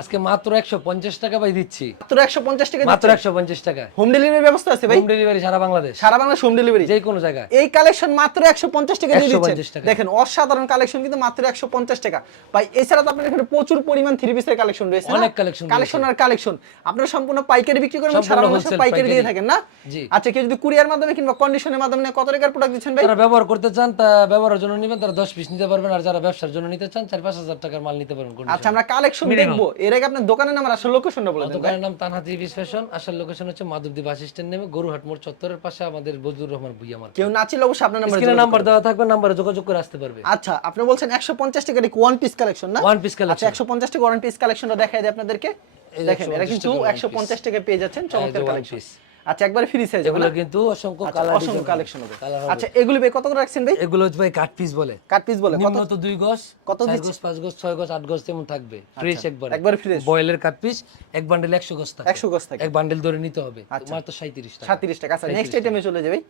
আজকে মাত্র 150 টাকা ভাই দিচ্ছি। মাত্র 150 টাকা মাত্র দিচ্ছেন? 150 টাকা। হোম ডেলিভারি ব্যবস্থা আছে ভাই? হোম ডেলিভারি সারা বাংলাদেশ। সারা বাংলাদেশ হোম ডেলিভারি যে কোনো জায়গায়। এই কালেকশন মাত্র 150 টাকা দিয়ে 150 দিচ্ছেন। টাকা। দেখেন অসাধারণ কালেকশন কিন্তু মাত্র 150 টাকা। ভাই এছাড়া তো আপনাদের এখানে প্রচুর পরিমাণ থ্রি পিসের কালেকশন রয়েছে না? অনেক কালেকশন কালেকশন আর কালেকশন। আপনারা সম্পূর্ণ পাইকারি বিক্রি করেন, সম্পূর্ণ সারা বাংলাদেশে wholesale পাইকারি দিয়ে পাইকারি। থাকেন না? জি। আচ্ছা, কেউ যদি কুরিয়ার মাধ্যমে কিংবা কন্ডিশনের মাধ্যমে নেয়, কত টাকার প্রোডাক্ট দিচ্ছেন ভাই? যারা ব্যবহার করতে চান তা ব্যবহারের জন্য নেবেন, তারা 10 পিস নিতে পারবেন। আর যারা ব্যবসার জন্য নিতে চান 4-5 হাজার টাকার মাল নিতে পারবেন। আচ্ছা, আমরা কালেকশন দেখবো এর আগে আপনার দোকানের নাম আর আসল লোকেশনটা বলে দেন ভাই। দোকানের নাম তানহা থ্রি পিস ফ্যাশন। আসল লোকেশন হচ্ছে মাধবদী বাস স্ট্যান্ড নেমে গরুহাট মোড় চত্বরের পাশে আমাদের বজলুর রহমান ভুইয়া মার্কেট। কেউ না চিনলে অবশ্যই আপনার নাম্বার স্ক্রিনে নাম্বার দেওয়া থাকবে, নাম্বারে যোগাযোগ করে আসতে পারবে। আচ্ছা, আপনি বলছেন 150 টাকা কি ওয়ান পিস কালেকশন না? ওয়ান পিস আচ্ছা, কালেকশন। 150 টাকা ওয়ান পিস কালেকশনটা দেখাই দেয় আপনাদেরকে। এই যে দেখেন এটা 150 কিন্তু টাকা one 150 টাকা পেয়ে যাচ্ছেন চমৎকার এই যে one কালেকশন। piece। আচ্ছা, একবার ফ্রি সাইজ এগুলো কিন্তু অসংখ্য কালার অসংখ্য কালেকশন হবে। কালার হবে। আচ্ছা, এগুলো ভাই কত করে রাখছেন ভাই? এগুলো হচ্ছে ভাই কাট পিস বলে। কাট পিস বলে কত? নিম্ন তো 2 গজ, কত 4 দিচ্ছে? গজ, 5 গজ, 6 গজ, 8 গজ তেমন থাকবে। ফ্রেশ একবারে। একবার ফ্রেশ বয়েলের কাট পিস এক বান্ডেল 100 গজ থাকে। 100 গজ থাকে। এক বান্ডেল ধরে নিতে হবে। আচ্ছা। মাত্র 37 টাকা। 37 টাকা। আচ্ছা, নেক্সট আইটেমে চলে যাই ভাই।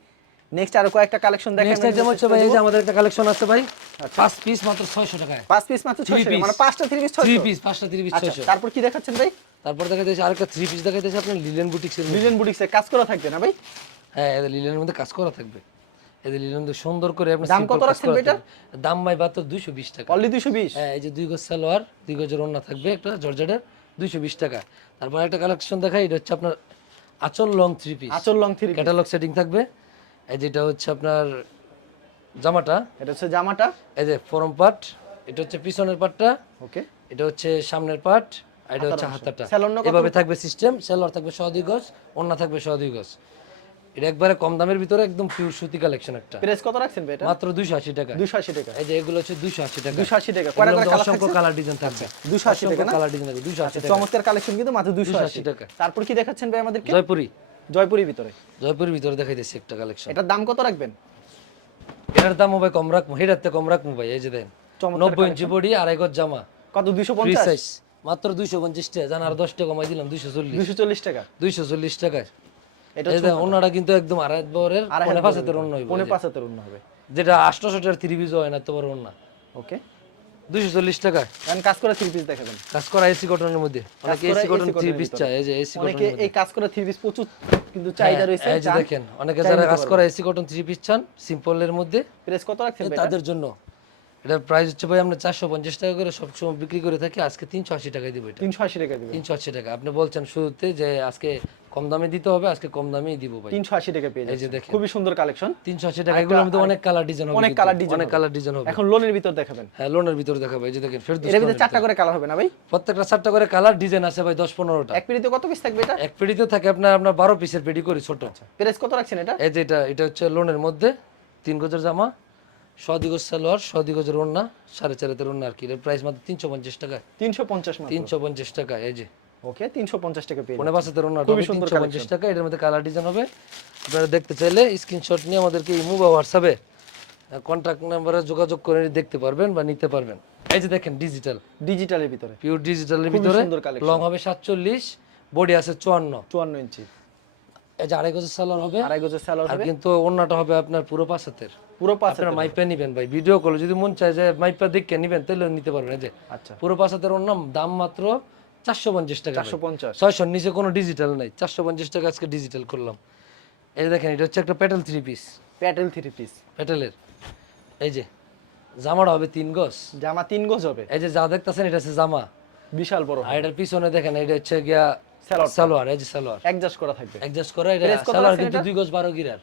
নেক্সট আরো কয়েকটা কালেকশন দেখাই। নেক্সট আইটেম হচ্ছে ভাই এই যে আমাদের একটা কালেকশন আছে ভাই। 5 পিস মাত্র 600 টাকায়। 5 পিস মাত্র 600 টাকা, মানে 5টা 3 পিস 600। 3 পিস 5টা 3 পিস আচ্ছা, 600। তারপর কি দেখাচ্ছেন ভাই? তারপর দেখাইতেছে আরেকটা 3 পিস দেখাইতেছে আপনার লিলেন বুটিক্সের মধ্যে। লিলেন বুটিক্সে কাজ করা থাকবে না ভাই? হ্যাঁ, এদের লিলেনের মধ্যে কাজ করা থাকবে। এদের লিলেন মধ্যে সুন্দর করে আপনার দাম simple কত কাজ রাখছেন করা ভাই এটার? থাকবে। দাম ভাই মাত্র 220 টাকা। অনলি 220। হ্যাঁ, এই যে 2 গজ সালোয়ার, 2 গজের ওড়না থাকবে একটা জর্জেটের, 220 টাকা। তারপর একটা কালেকশন দেখাই, এটা হচ্ছে আপনার আঁচল লং 3 পিস। আঁচল লং 3 পিস। ক্যাটালগ সেটিং থাকবে। এই যেটা হচ্ছে আপনার জামাটা, এটা হচ্ছে জামাটা। এই যে ফরম পার্ট, এটা হচ্ছে পিছনের পার্টটা, ওকে। এটা হচ্ছে সামনের পার্ট, আর এটা হচ্ছে হাতাটা। স্যালোন না কত? এভাবে থাকবে সিস্টেম। সেলোয়ার থাকবে 1.5 গজ, ওড়না থাকবে 1.5 গজ। এটা একবারে কম দামের ভিতরে একদম পিওর সুতি কালেকশন একটা। প্রাইস কত রাখছেন ভাই এটা? মাত্র 280 টাকা। 280 টাকা। এই যে এগুলো হচ্ছে 280 টাকা। 280 টাকা। কয়টা কয়টা করে কালার অসংখ্য থাকছে? কালার ডিজাইন থাকবে। 280 টাকা না? কালার ডিজাইন থাকবে 280 টাকা। চমৎকার কালেকশন কিন্তু মাত্র 280 টাকা। তারপর কি দেখাচ্ছেন ভাই আমাদেরকে? জয়পুরি। জয়পুরি ভিতরে। জয়পুরের ভিতরে দেখাইতেছি একটা কালেকশন। এটার দাম কত রাখবেন? এটার দামও ভাই কম রাখবো, এটার থেকে কম রাখবো ভাই। এই যে দেন চমৎকার 90 ইঞ্চি বডি, 2.5 গজ জামা, কত? ফ্রি 250 সাইজ, মাত্র 250 টাকা। জান আর 10 টাকা কমাই দিলাম, 240। 240 টাকা। 240 টাকায়। এটা এই দেখেন ওন্নাটা কিন্তু একদম আড়াই বরের, পৌনে 5 হাতের ওন্না হইব। পৌনে 5 হাতের ওন্না হবে। যেটা 800 টাকার 3 পিস হয় না, তো বড় ওন্না। ওকে। 240 টাকায় এখন কাজ করা 3 পিস দেখাবেন। কাজ করা এসি কটনের মধ্যে। অনেকে করা এসি কটন AC 3 কটনের পিস ভিতরে। চায়। এই যে এসি অনেকে কটনের মধ্যে। এই কাজ করা 3 পিস প্রচুর কিন্তু চাহিদা রয়েছে। এই যে দেখেন অনেকে যারা কাজ করা এসি কটন 3 পিস চান সিম্পলের মধ্যে, প্রাইস কত রাখছেন ভাই? তাদের জন্য এটার প্রাইস হচ্ছে ভাই আমরা 450 টাকা করে সবসময় বিক্রি করে থাকি। আজকে 380 টাকায় দিব এটা। 380 টাকা দিবেন। 380 টাকা। আপনি বলছেন শুরুতে যে আজকে কম দামে দিতে হবে, আজকে কম দামেই দিব ভাই। 380 টাকা পেয়ে এই যে যাচ্ছেন। দেখেন খুবই সুন্দর কালেকশন। 380 টাকা। এগুলোর মধ্যে অনেক কালার ডিজাইন হবে, অনেক কিন্তু। কালার ডিজাইন অনেক কালার ডিজাইন হবে। এখন লোনের ভিতর দেখাবেন। হ্যাঁ, লোনের ভিতরে দেখাবো। এই যে দেখেন ফেরদৌস এর ভিতরে 4টা করে কালার হবে না ভাই? প্রত্যেকটা 4টা করে কালার ডিজাইন আছে ভাই, 10-15টা। এক পিরিতে কত পিস থাকবে এটা? এক পেডিতে থাকে আপনার 12 পিসের পেডি করি ছোট। প্রাইস কত রাখছেন এটা? এই যে এটা হচ্ছে লোনের মধ্যে 3 গজের জামা, 1.5 গজ সালোয়ার, 1.5 গজের ওড়না, 4.5 হাতের ওড়না আর কি। এর প্রাইস মাত্র 350 টাকা। 350 মাত্র। 350 টাকা। এই যে ওকে, 350 টাকা পেয়ে পৌনে 5 হাতের ওড়না খুবই সুন্দর 350 টাকা। এর মধ্যে কালার ডিজাইন হবে। আপনারা দেখতে চাইলে স্ক্রিনশট নিয়ে আমাদেরকে ইমো বা হোয়াটসঅ্যাপে কন্টাক্ট নাম্বারে যোগাযোগ করে দেখতে পারবেন বা নিতে পারবেন। এই যে দেখেন ডিজিটাল, ডিজিটালের ভিতরে পিওর ডিজিটালের খুবই ভিতরে সুন্দর কালেকশন। লং হবে 47, বডি আছে 54। 54 ইঞ্চি। এই যে 2.5 গজের সালোয়ার হবে, 2.5 গজের সালোয়ার আর হবে। কিন্তু ওড়নাটা হবে আপনার পুরো 5 হাতের। পুরো 5 আপনারা মাইপা নিবেন ভাই, ভিডিও কল যদি মন চায় যে মাইপা দেখে নিবেন তাহলে নিতে পারবেন। এই যে আচ্ছা, পুরো 5 হাতের ওড়না, দাম মাত্র 450 টাকা। 450। 600 নিচে কোনো ডিজিটাল নাই, 450 টাকা আজকে ডিজিটাল করলাম। এই যে দেখেন এটা হচ্ছে একটা প্যাটেল 3 পিস, প্যাটেল 3 পিস। প্যাটেলের। এই যে জামাটা হবে 3 গজ। জামা 3 গজ হবে। এই যে যা দেখতাছেন এটা হচ্ছে জামা, বিশাল বড় আর এটার পিছনে দেখেন এটা হচ্ছে গিয়া সালোয়ার। এই যে সালোয়ার অ্যাডজাস্ট করা থাকবে। অ্যাডজাস্ট করা। এটা Price কত সালোয়ার আছে কিন্তু এটা? 2 গজ 12 গিরার।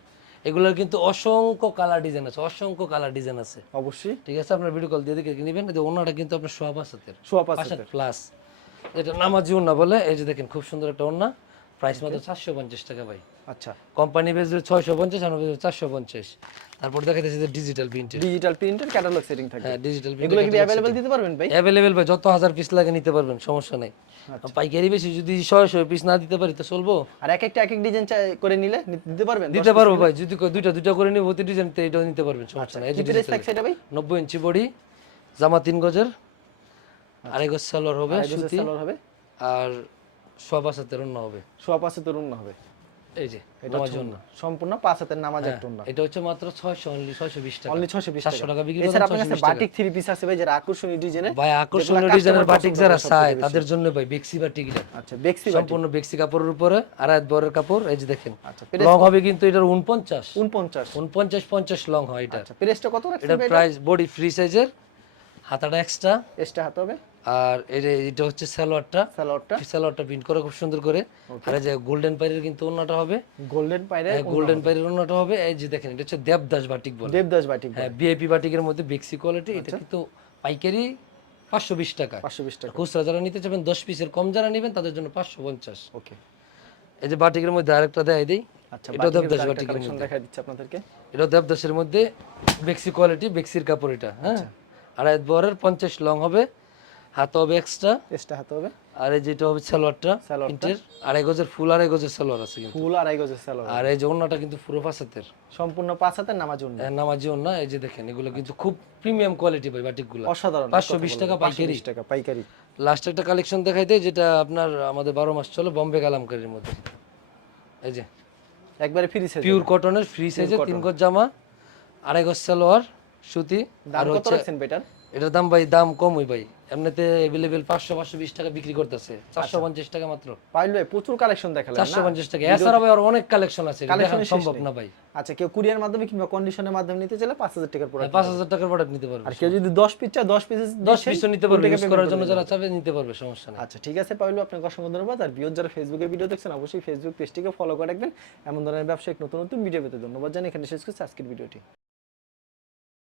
এগুলোর কিন্তু অসংখ্য কালার ডিজাইন আছে, অসংখ্য কালার ডিজাইন আছে। অবশ্যই। ঠিক আছে, আপনার ভিডিও কল দিয়ে দেখে নেবেন। এই যে ওনাটা কিন্তু আপনার সোয়া 5 হাতের, সোয়া 5 5 হাত প্লাস। এটা নামাজি ওন্না বলে। এই যে দেখেন খুব সুন্দর একটা ওন্না, প্রাইস মাত্র 450 টাকা ভাই। আচ্ছা, কোম্পানি বেচবে 650, আমরা বেচবে 450। তারপর দেখাইতেছি যে ডিজিটাল প্রিন্টের। ডিজিটাল প্রিন্টের ক্যাটালগ সেটিং থাকবে। হ্যাঁ, ডিজিটাল এগুলো কি अवेलेबल দিতে পারবেন ভাই? অ্যাভেলেবেল ভাই, যত 1000 পিস লাগে নিতে পারবেন, সমস্যা নাই। পাইকারি বেশি যদি 100 পিস না দিতে পারি তো চলবো। আর এক একটা এক এক ডিজাইন করে নিলে দিতে পারবেন? দিতে পারবো ভাই, যদি দুইটা করে নিব প্রতি ডিজাইন তো এটাও নিতে পারবেন, সমস্যা নাই। এই যে কি প্রাইস থাকছে এটা ভাই? 90 ইঞ্চি বডি, জামা 3 গজের, 2.5 গজ সালোয়ার হবে আড়াই গজের সুতি, সালোয়ার হবে। আর সোয়া 5 হাতের ওন্না হবে। সোয়া 5 তরুণ না হবে। এই যে এটা নামাজ হচ্ছে জন্য সম্পূর্ণ 5 হাতের নামাজ একটা ওন্না। এটা হচ্ছে মাত্র 600 অনলি 620 টাকা অনলি 620 টাকা। 700 টাকা বিক্রি এছাড়া করেন আপনার কাছে 620 টাকা বাটিক থ্রি পিস আছে ভাই, যারা আকর্ষণীয় ডিজাইনের, ভাই আকর্ষণীয় ডিজাইনের বাটিক যারা চায় তাদের জন্য ভাই বেক্সি বাটিক এটা আচ্ছা বেক্সি বাটিক সম্পূর্ণ বেক্সি কাপড়ের উপরে আড়াই বরের কাপড়। এই যে দেখেন আচ্ছা লং হবে কিন্তু এটার 49 49 50 লং হয় এটা। আচ্ছা প্রাইসটা কত রাখছেন এটা ভাই? প্রাইস বডি ফ্রি সাইজের, হাতাটা এক্সট্রা, এক্সট্রা হাতে হবে, আর এটা হচ্ছে সালোয়ারটা সালোয়ারটা প্রিন্ট করে খুব সুন্দর করে। আর এই যে গোল্ডেন পাইরের কিন্তু ওন্নাটা হবে, গোল্ডেন পাইরে, গোল্ডেন পাইরের ওন্নাটা হবে। এই যে দেখেন এটা হচ্ছে দেবদাস বাটিক বলে, দেবদাস বাটিক, হ্যাঁ ভিআইপি বাটিকের মধ্যে বেক্সি কোয়ালিটি। এটা কিন্তু পাইকারি 520 টাকা, 520 টাকা। খুচরা যারা নিতে চাবেন 10 পিসের কম যারা নেবেন তাদের জন্য 550। ওকে এই যে বাটিকের মধ্যে আরেকটা দেখাই দেই, আচ্ছা এটা দেবদাস বাটিকের বাটিকের কালেকশন মধ্যে, দেখাই দিচ্ছি আপনাদেরকে। এটা দেবদাসের মধ্যে বেক্সি কোয়ালিটি, বেক্সির কাপড় এটা, হ্যাঁ আড়াই বরের 50 লং হবে, হাত হবে এক্সট্রা, এক্সট্রা হাতে হবে, আর এই যেটা হবে সালোয়ারটা প্রিন্টের, আড়াই গজের ফুল আড়াই গজের সালোয়ার আছে কিন্তু, ফুল আড়াই গজের সালোয়ার, আর এই যে ওন্নাটা কিন্তু পুরো 5 হাতের সম্পূর্ণ 5 হাতের নামাজ ওন্না, নামাজি ওন্না। এই যে দেখেন এগুলো কিন্তু খুব প্রিমিয়াম কোয়ালিটি ভাই বাটিকগুলো, অসাধারণ। 520 টাকা পাইকারি। 520 টাকা পাইকারি। লাস্ট একটা কালেকশন দেখাই দেই যেটা আপনার আমাদের 12 মাস চলে, বোম্বে কালামকারীর মধ্যে। এই যে একবারে ফ্রি সাইজ, পিওর কটনের ফ্রি সাইজের 3 গজ জামা, আড়াই গজ সালোয়ার সুতি। দাম আর কত হচ্ছে রাখছেন বেটার? এটার দাম ভাই দাম কম হই ভাই, এমনিতে अवेलेबल 520 টাকা বিক্রি করতেছে, 450 টাকা মাত্র। পাইল ভাই প্রচুর কালেকশন দেখালেন না? 450 টাকা। এছাড়া ভাই আর অনেক কালেকশন আছে, কালেকশন দেখানো সম্ভব না ভাই। আচ্ছা কেউ কুরিয়ার মাধ্যমে কিংবা কন্ডিশনের মাধ্যমে নিতে চাইলে 5000 টাকার প্রোডাক্ট, 5000 টাকার প্রোডাক্ট নিতে পারবে, আর কেউ যদি 10 পিস চায় 10 পিস 10 পিসও নিতে পারবে, ইউজ করার জন্য যারা চাবে নিতে পারবে, সমস্যা নেই। আচ্ছা ঠিক আছে পাইল, আপনাকে অসংখ্য ধন্যবাদ। আর ভিউয়ার যারা ফেসবুকে ভিডিও দেখছেন অবশ্যই ফেসবুক পেজটিকে ফলো করে রাখবেন, এমন ধরনের ব্যবসায়িক নতুন নতুন ভিডিও পেতে। ধন্যবাদ জানাই, এখানে শেষ করছি আজকের ভিডিওটি।